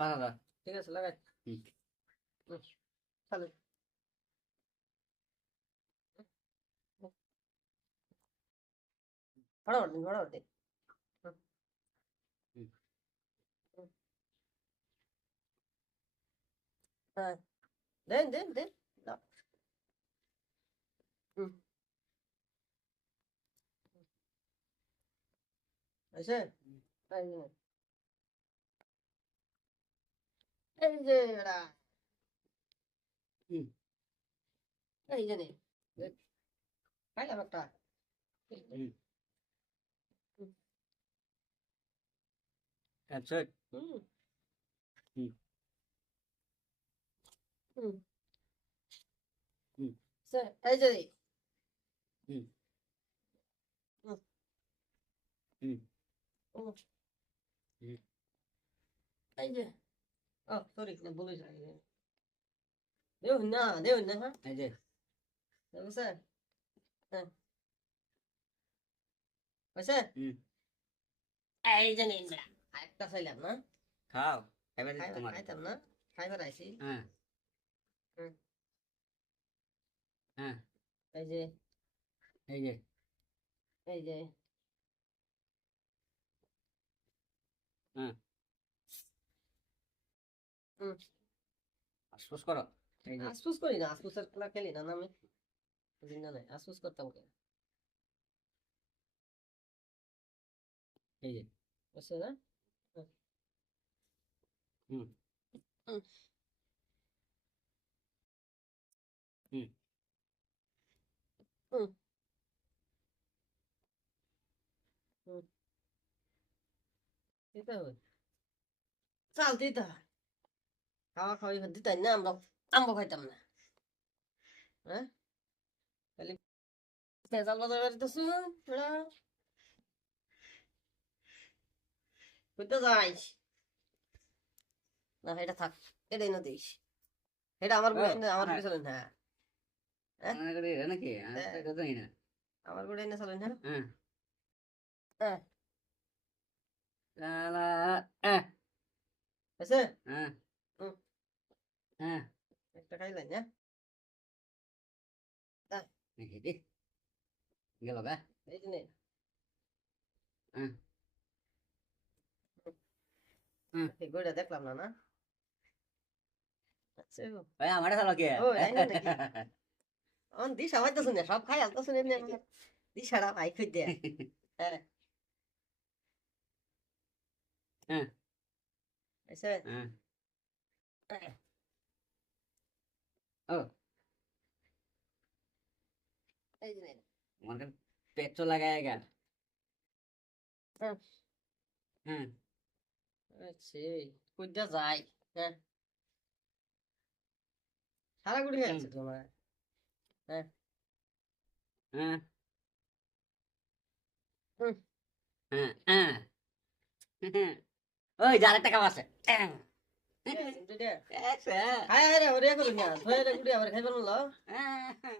পাঁচ হাজার ঠিক আছে লাগাই হুম। হুম, তাহলে ফটাফট দিন ফটাফট দিন হুম। হুম। হুম। হ্যাঁ দেন দেন দেন দাও। হুম। আছে এই যে এই যে এরা হুম। এই যে নে পাইলাম একটা হুম। একশো হুম হুম। হুম হুম। স্যার এই যে হুম। হুম। হুম। হুম। হুম। সরি বলে যাই দেও না দেও না হ্যাঁ দেবো স্যার হ্যাঁ এই যে আসপুস করি? না আসপুসের খেলা খেলি না আমি। না নাই আসপুস করতাম কে এই যে বুঝছে না হুম। হুম। হুম। হুম। চাল দিতে হয়। খাওয়া খাওয়াই হয় না? আমরা আম্ব খাইতাম না। হ্যাঁ? খালি পেঁচাল বাজার বাড়িতেছ কইতে যাইস। না এটা থাক এটাই না দিস। এটা আমার আমার হ্যাঁ। চলেন হ্যাঁ? হ্যাঁ? হ্যাঁ। না। আমার গুড়ে এনে চলেন হ্যাঁ। হ্যাঁ। হ্যাঁ। একটা খাইলেন হ্যাঁ দেখি দি গেল গা এই যে নে। হুম। হুম। এই গড়িয়া দেখলাম না না আচ্ছা গো। ভাই আমারে চালো কে ও, এই না নাকি? অন দিশা হইতেছ না সব খাই আলতেছ না দিশাটা ভাই খুঁজ দে হ্যাঁ হ্যাঁ। হয়েছে হ্যাঁ পেট হ্যাঁ আচ্ছা কুইটা হ্যাঁ সারা গুড়ি আছে তোমার হ্যাঁ হুম। হ্যাঁ হ্যাঁ ওই যার একটা কাম আছে হ্যাঁ রে ওরে করুন ধরে গুড়ি আবার খাইবার না হ্যাঁ।